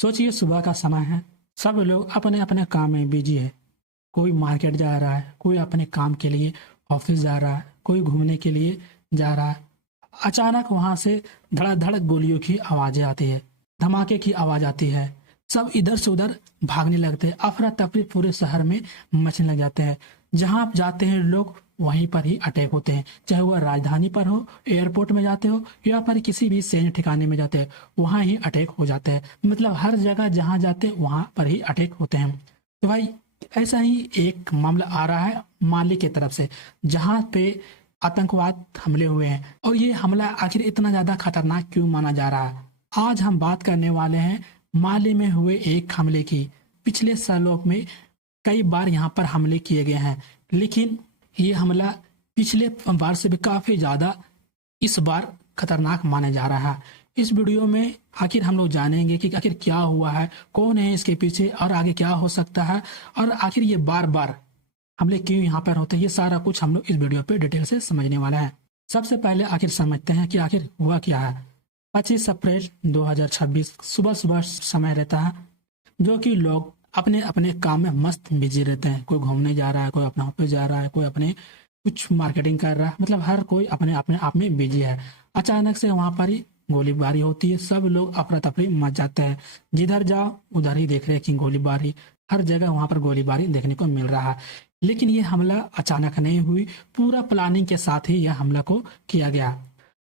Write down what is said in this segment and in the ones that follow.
सोचिए सुबह का समय है। सब लोग अपने अपने काम में बिजी है। कोई मार्केट जा रहा है, कोई अपने काम के लिए ऑफिस जा रहा है, कोई घूमने के लिए जा रहा है। अचानक वहां से धड़क धड़क गोलियों की आवाजें आती है, धमाके की आवाज आती है। सब इधर से उधर भागने लगते हैं। अफरा तफरी पूरे शहर में मचने लग जाते हैं। जहां जाते हैं लोग वहीं पर ही अटैक होते हैं। चाहे वह राजधानी पर हो, एयरपोर्ट में जाते हो या फिर किसी भी सैन्य ठिकाने में जाते हैं, वहां ही अटैक हो जाते हैं। मतलब हर जगह जहां जाते हैं वहां पर ही अटैक होते हैं। तो भाई ऐसा ही एक मामला आ रहा है माली की तरफ से, जहां पे आतंकवाद हमले हुए हैं। और ये हमला आखिर इतना ज्यादा खतरनाक क्यों माना जा रहा है, आज हम बात करने वाले हैं माली में हुए एक हमले की। पिछले सालों में कई बार यहाँ पर हमले किए गए हैं, लेकिन ये हमला पिछले बार से भी काफी ज्यादा इस बार खतरनाक माना जा रहा है। इस वीडियो में आखिर हम लोग जानेंगे कि आखिर क्या हुआ है, कौन है इसके पीछे और आगे क्या हो सकता है, और आखिर ये बार बार हमले क्यों यहाँ पर होते हैं। ये सारा कुछ हम लोग इस वीडियो पे डिटेल से समझने वाला है। सबसे पहले आखिर समझते हैं कि आखिर हुआ क्या है। 25 अप्रैल 2026 सुबह सुबह समय रहता है, जो कि लोग अपने अपने काम में मस्त बिजी रहते हैं। कोई घूमने जा रहा है, कोई अपना ऑफिस जा रहा है, कोई अपने कुछ मार्केटिंग कर रहा है। मतलब हर कोई अपने अपने आप में बिजी है। अचानक से वहां पर ही गोलीबारी होती है। सब लोग अफरा तफरी मच जाते हैं। जिधर जाओ उधर ही देख रहे हैं कि गोलीबारी, हर जगह वहां पर गोलीबारी देखने को मिल रहा है। लेकिन ये हमला अचानक नहीं हुई, पूरा प्लानिंग के साथ ही यह हमला को किया गया।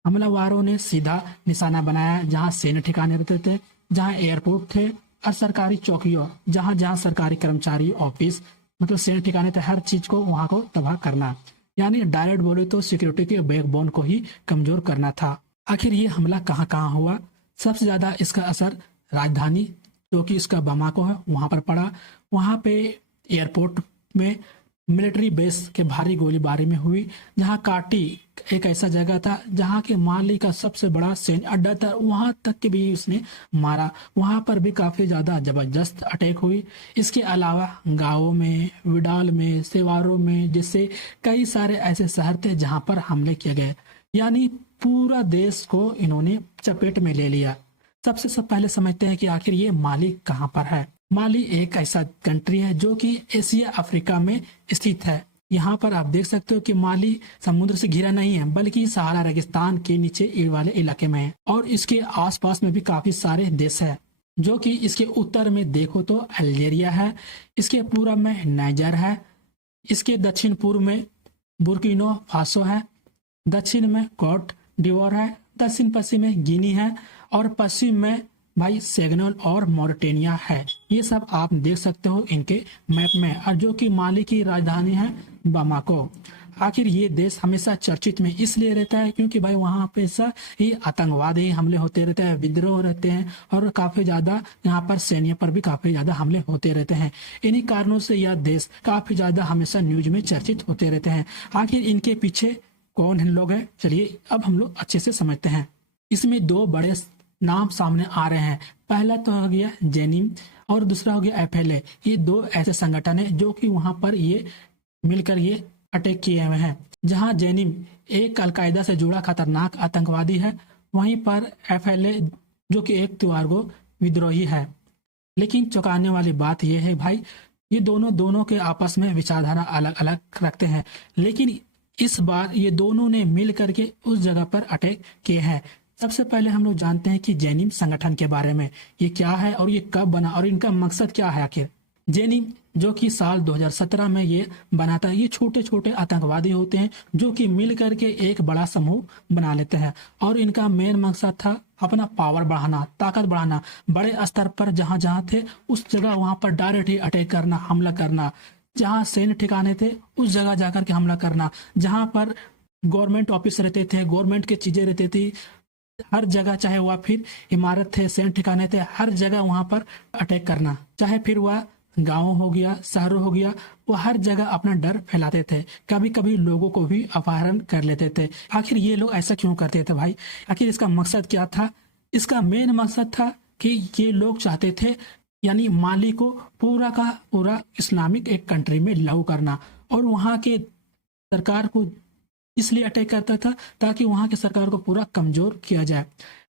हमलावरों ने सीधा निशाना बनाया जहां सैन्य ठिकाने रहते थे, जहां एयरपोर्ट थे और सरकारी चौकियों, जहां जहां सरकारी कर्मचारी ऑफिस, मतलब सैन्य ठिकाने थे, हर चीज को वहां को तबाह करना। यानी डायरेक्ट बोले तो सिक्योरिटी के बैकबोन को ही कमजोर करना था। आखिर ये हमला कहाँ कहाँ हुआ? सबसे ज्यादा इसका असर राजधानी, जो कि इसका बमाको है, वहां पर पड़ा। वहां पे एयरपोर्ट में मिलिट्री बेस के भारी गोलीबारी में हुई। जहां काटी एक ऐसा जगह था जहां के माली का सबसे बड़ा सैन्य अड्डा था, वहां तक के भी उसने मारा। वहां पर भी काफी ज्यादा जबरदस्त अटैक हुई। इसके अलावा गांवों में, विडाल में, सेवारों में, जैसे कई सारे ऐसे शहर थे जहां पर हमले किए गए। यानी पूरा देश को इन्होंने चपेट में ले लिया। सबसे पहले समझते हैं कि आखिर ये माली कहाँ पर है। माली एक ऐसा कंट्री है जो कि एशिया अफ्रीका में स्थित है। यहाँ पर आप देख सकते हो कि माली समुद्र से घिरा नहीं है, बल्कि सहारा रेगिस्तान के नीचे वाले इलाके में है। और इसके आसपास में भी काफी सारे देश है, जो कि इसके उत्तर में देखो तो अल्जीरिया है, इसके पूर्व में नाइजर है, इसके दक्षिण पूर्व में बुर्किनो फासो है, दक्षिण में कोट डिवोर है, दक्षिण पश्चिम में गिनी है, और पश्चिम में भाई सेनेगल और मॉरिटेनिया है। ये सब आप देख सकते हो इनके मैप में, और जो कि माली की राजधानी है बामाको। आखिर ये देश हमेशा चर्चित में इसलिए रहता है क्योंकि भाई वहाँ पे ही आतंकवादी हमले होते रहते हैं, विद्रोह रहते हैं, और काफी ज्यादा यहाँ पर सैन्य पर भी काफी ज्यादा हमले होते रहते हैं। इन्हीं कारणों से यह देश काफी ज्यादा हमेशा न्यूज में चर्चित होते रहते हैं। आखिर इनके पीछे कौन लोग हैं, चलिए अब हम लोग अच्छे से समझते हैं। इसमें दो बड़े नाम सामने आ रहे हैं। पहला तो हो गया जेनिम और दूसरा हो गया एफएलए। ये दो ऐसे संगठन है जो कि वहां पर ये मिलकर ये अटैक किए हुए हैं। जहां जेनिम एक अलकायदा से जुड़ा खतरनाक आतंकवादी है, वहीं पर एफएलए जो कि एक तुआर्गो विद्रोही है। लेकिन चौंकाने वाली बात यह है भाई, ये दोनों के आपस में विचारधारा अलग अलग रखते हैं, लेकिन इस बार ये दोनों ने मिल करके उस जगह पर अटैक किए हैं। सबसे पहले हम लोग जानते हैं कि जेनिम संगठन के बारे में, ये क्या है और ये कब बना और इनका मकसद क्या है। आखिर जेनिम जो कि साल 2017 में ये बना था, ये छोटे छोटे आतंकवादी होते हैं जो कि मिल करके एक बड़ा समूह बना लेते हैं, और इनका मेन मकसद था अपना पावर बढ़ाना, ताकत बढ़ाना। बड़े स्तर पर जहां जहां थे उस जगह वहां पर डायरेक्ट ही अटैक करना, हमला करना। जहां सैन्य ठिकाने थे उस जगह जाकर के हमला करना। जहां पर गवर्नमेंट ऑफिस रहते थे, गवर्नमेंट की चीजें रहती थी, हर जगह, चाहे वह फिर इमारत थे, सैन्य ठिकाने थे, हर जगह वहां पर अटैक करना। चाहे फिर वह गांव हो गया, शहरों हो गया, वो हर जगह अपना डर फैलाते थे। कभी कभी लोगों को भी अपहरण कर लेते थे। आखिर ये लोग ऐसा क्यों करते थे भाई? आखिर इसका मकसद क्या था? इसका मेन मकसद था कि ये लोग चाहते थे यानी माली को पूरा का पूरा इस्लामिक एक कंट्री में लागू करना, और वहां के सरकार को इसलिए अटैक करता था ताकि वहां की सरकार को पूरा कमजोर किया जाए।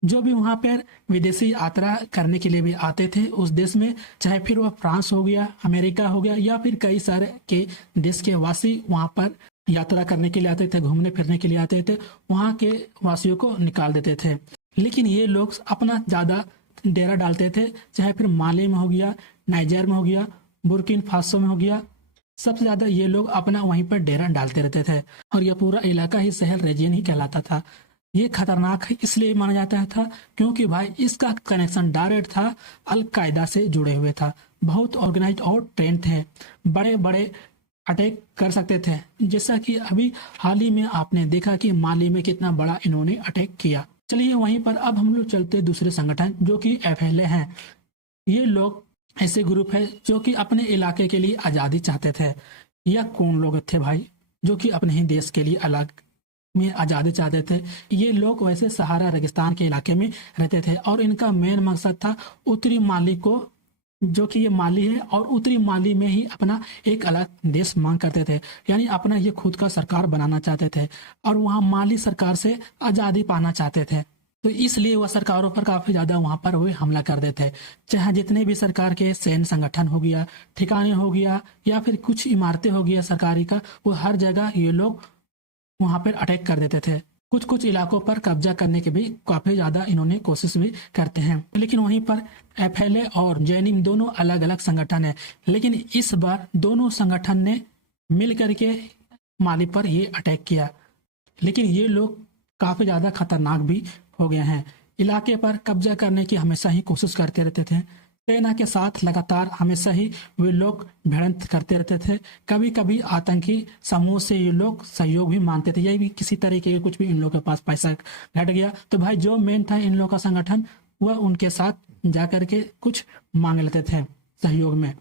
जो भी वहाँ पर विदेशी यात्रा करने के लिए भी आते थे उस देश में, चाहे फिर वह फ्रांस हो गया, अमेरिका हो गया, या फिर कई सारे के देश के वासी वहाँ पर यात्रा करने के लिए आते थे, घूमने फिरने के लिए आते थे, वहाँ के वासियों को निकाल देते थे। लेकिन ये लोग अपना ज़्यादा डेरा डालते थे, चाहे फिर माली में हो गया, नाइजर में हो गया, बुर्किन फासो में हो गया, सबसे ज़्यादा ये लोग अपना वहीं पर डेरा डालते रहते थे। और यह पूरा इलाका ही सहल रीजन ही कहलाता था। ये खतरनाक इसलिए माना जाता था क्योंकि भाई इसका कनेक्शन डायरेक्ट था अल-कायदा से जुड़े हुए था। बहुत ऑर्गेनाइज और ट्रेन थे, बड़े बड़े अटैक कर सकते थे। जैसा कि अभी हाल ही में आपने देखा कि माली में कितना बड़ा इन्होंने अटैक किया। चलिए वहीं पर अब हम लोग चलते दूसरे संगठन जो कि एफएलए हैं। ये लोग ऐसे ग्रुप है जो कि अपने इलाके के लिए आज़ादी चाहते थे। या कौन लोग थे भाई जो कि अपने ही देश के लिए अलग में आज़ादी चाहते थे। ये लोग वैसे सहारा रेगिस्तान के इलाके में रहते थे और इनका मेन मकसद था उत्तरी माली को, जो कि ये माली है, और उत्तरी माली में ही अपना एक अलग देश मांग करते थे, यानी अपना ये खुद का सरकार बनाना चाहते थे और वहाँ माली सरकार से आज़ादी पाना चाहते थे। तो इसलिए वह सरकारों पर काफ़ी ज़्यादा वहाँ पर वे हमला कर देते, चाहे जितने भी सरकार के सैन्य संगठन हो गया, ठिकाने हो गया, या फिर कुछ इमारतें हो गया सरकारी का, वो हर जगह ये लोग वहाँ पर अटैक कर देते थे। कुछ कुछ इलाकों पर कब्जा करने की भी काफ़ी ज़्यादा इन्होंने कोशिश भी करते हैं। लेकिन वहीं पर एफएलए और जेनिम दोनों अलग अलग संगठन है, लेकिन इस बार दोनों संगठन ने मिल करके माली पर ये अटैक किया। लेकिन ये लोग काफ़ी ज़्यादा खतरनाक भी हो गए हैं। इलाके पर कब्जा करने की हमेशा ही कोशिश करते रहते थे। सेना के साथ लगातार हमेशा ही वे लोग भिड़ंत करते रहते थे। कभी कभी आतंकी समूह से ये लोग सहयोग भी मांगते थे, यही भी किसी तरीके के कुछ भी इन लोगों के पास पैसा घट गया तो भाई जो मेन था इन लोगों का संगठन, वह उनके साथ जा करके कुछ मांग लेते थे सहयोग में।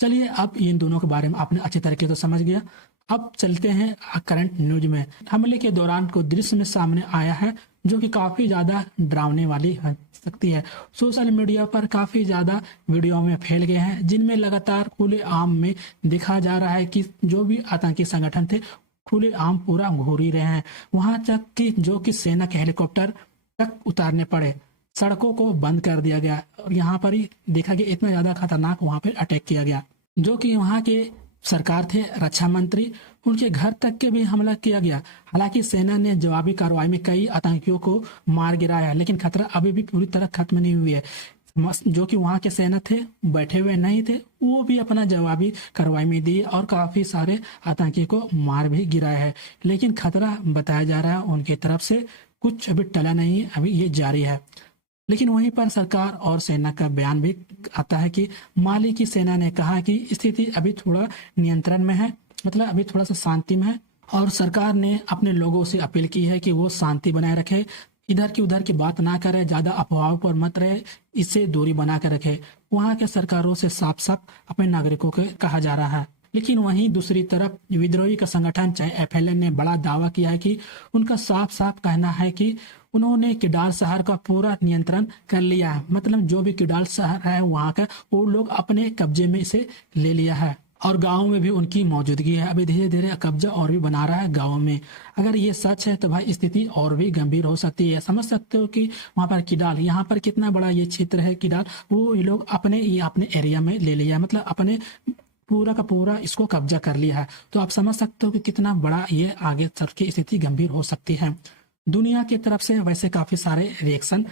चलिए अब इन दोनों के बारे में आपने अच्छे तरीके से समझ गया। अब चलते हैं करंट न्यूज में। हमले के दौरान को दृश्य में सामने आया है जो कि काफ़ी ज़्यादा डरावने वाली हो सकती है। सोशल मीडिया पर काफ़ी ज़्यादा वीडियो में फैल गए हैं जिनमें लगातार खुले आम में दिखा जा रहा है कि जो भी आतंकी संगठन थे खुले आम पूरा घूर ही रहे हैं। वहाँ तक कि जो कि सेना के हेलीकॉप्टर तक उतारने पड़े, सड़कों को बंद कर दिया गया और यहाँ पर ही देखा गया इतना ज़्यादा खतरनाक वहाँ पर अटैक किया गया। जो कि वहाँ के सरकार थे रक्षा मंत्री, उनके घर तक के भी हमला किया गया। हालांकि सेना ने जवाबी कार्रवाई में कई आतंकियों को मार गिराया, लेकिन खतरा अभी भी पूरी तरह खत्म नहीं हुई है। जो कि वहाँ के सेना थे बैठे हुए नहीं थे, वो भी अपना जवाबी कार्रवाई में दिए और काफी सारे आतंकी को मार भी गिराया है। लेकिन खतरा बताया जा रहा है उनकी तरफ से कुछ अभी टला नहीं है, अभी ये जारी है। लेकिन वहीं पर सरकार और सेना का बयान भी आता है कि माली की सेना ने कहा कि स्थिति अभी थोड़ा नियंत्रण में है, मतलब अभी थोड़ा सा शांति में है, और सरकार ने अपने लोगों से अपील की है कि वो शांति बनाए रखे, इधर की उधर की बात ना करे, ज्यादा अफवाहों पर मत रहे, इससे दूरी बना कर रखे। वहाँ के सरकारों से साफ साफ अपने नागरिकों को कहा जा रहा है। लेकिन वहीं दूसरी तरफ विद्रोही का संगठन चाहे एफएलए ने बड़ा दावा किया है कि उनका साफ साफ कहना है कि उन्होंने किडाल शहर का पूरा नियंत्रण कर लिया है। मतलब जो भी किडाल शहर है वहाँ का वो लोग अपने कब्जे में इसे ले लिया है और गाँव में भी उनकी मौजूदगी है। अभी धीरे धीरे कब्जा और भी बना रहा है गाँव में। अगर ये सच है तो भाई स्थिति और भी गंभीर हो सकती है। समझ सकते हो कि वहाँ पर किडाल, यहाँ पर कितना बड़ा ये क्षेत्र है किडाल, वो ये लोग अपने एरिया में ले लिया है, मतलब अपने पूरा का पूरा इसको कब्जा कर लिया है। तो आप समझ सकते हो कि कितना बड़ा ये आगे चल के स्थिति गंभीर हो सकती है। दुनिया की तरफ से वैसे काफी सारे रिएक्शन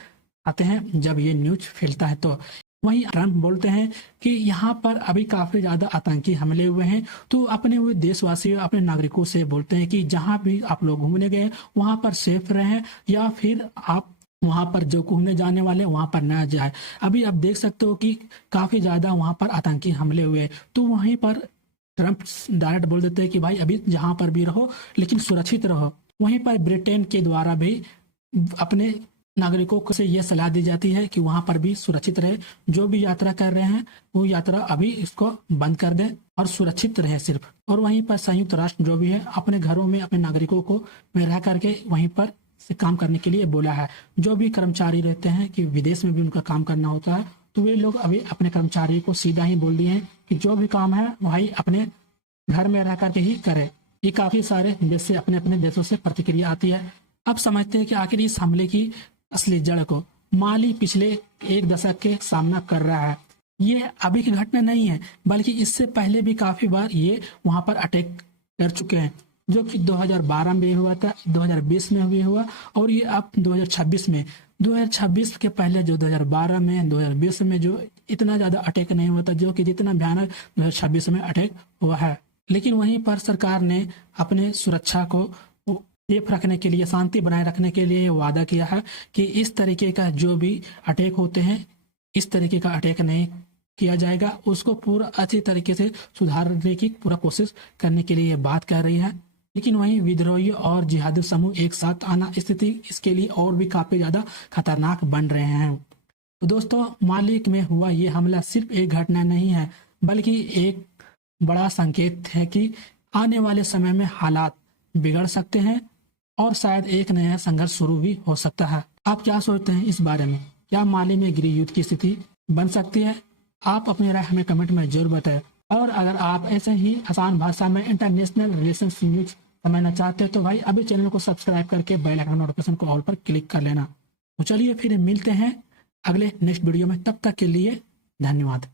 आते हैं जब ये न्यूज फैलता है। तो वहीं ट्रंप बोलते हैं कि यहाँ पर अभी काफी ज्यादा आतंकी हमले हुए हैं, तो अपने हुए देशवासियों अपने नागरिकों से बोलते हैं कि जहाँ भी आप लोग घूमने गए वहां पर सेफ रहें, या फिर आप वहां पर जो घूमने जाने वाले वहां पर न जाए। अभी आप देख सकते हो कि काफी ज्यादा वहां पर आतंकी हमले हुए, तो वहीं पर ट्रंप डायरेक्ट बोल देते हैं कि भाई अभी जहां पर भी रहो लेकिन सुरक्षित रहो। वहीं पर ब्रिटेन के द्वारा भी अपने नागरिकों को से यह सलाह दी जाती है कि वहां पर भी सुरक्षित रहे, जो भी यात्रा कर रहे हैं वो यात्रा अभी इसको बंद कर दें और सुरक्षित रहे सिर्फ। और वहीं पर संयुक्त राष्ट्र जो भी है अपने घरों में अपने नागरिकों को में रह करके वहीं पर से काम करने के लिए बोला है। जो भी कर्मचारी रहते हैं कि विदेश में भी उनका काम करना होता है, तो वे लोग अभी अपने कर्मचारी को सीधा ही बोल दिए हैं कि जो भी काम है वही अपने घर में रह करके ही करे। ये काफी सारे देश से अपने अपने देशों से प्रतिक्रिया आती है। अब समझते हैं कि आखिर इस हमले की असली जड़ को माली पिछले एक दशक के सामना कर रहा है। ये अभी की घटना नहीं है, बल्कि इससे पहले भी काफी बार ये वहां पर अटैक कर चुके हैं, जो कि 2012 में भी हुआ था, 2020 में भी हुआ, और ये अब 2026 में। 2026 के पहले जो 2012 में 2020 में जो इतना ज्यादा अटैक नहीं हुआ था, जो कि जितना भयानक 2026 में अटैक हुआ है। लेकिन वहीं पर सरकार ने अपने सुरक्षा को सेफ रखने के लिए, शांति बनाए रखने के लिए वादा किया है कि इस तरीके का जो भी अटैक होते हैं, इस तरीके का अटैक नहीं किया जाएगा। उसको पूरा अच्छी तरीके से सुधारने की पूरा कोशिश करने के लिए ये बात कह रही है। लेकिन वहीं विद्रोही और जिहादी समूह एक साथ आना, स्थिति इसके लिए और भी काफी ज्यादा खतरनाक बन रहे हैं। तो दोस्तों, माली में हुआ ये हमला सिर्फ एक घटना नहीं है, बल्कि एक बड़ा संकेत है कि आने वाले समय में हालात बिगड़ सकते हैं और शायद एक नया संघर्ष शुरू भी हो सकता है। आप क्या सोचते हैं इस बारे में? क्या माली में गृह युद्ध की स्थिति बन सकती है? आप अपनी राय हमें कमेंट में जरूर बताएं। और अगर आप ऐसे ही आसान भाषा में इंटरनेशनल रिलेशंस न्यूज समझना चाहते हैं तो भाई अभी चैनल को सब्सक्राइब करके बेल आइकन नोटिफिकेशन को ऑल पर क्लिक कर लेना। तो चलिए फिर मिलते हैं अगले नेक्स्ट वीडियो में, तब तक के लिए धन्यवाद।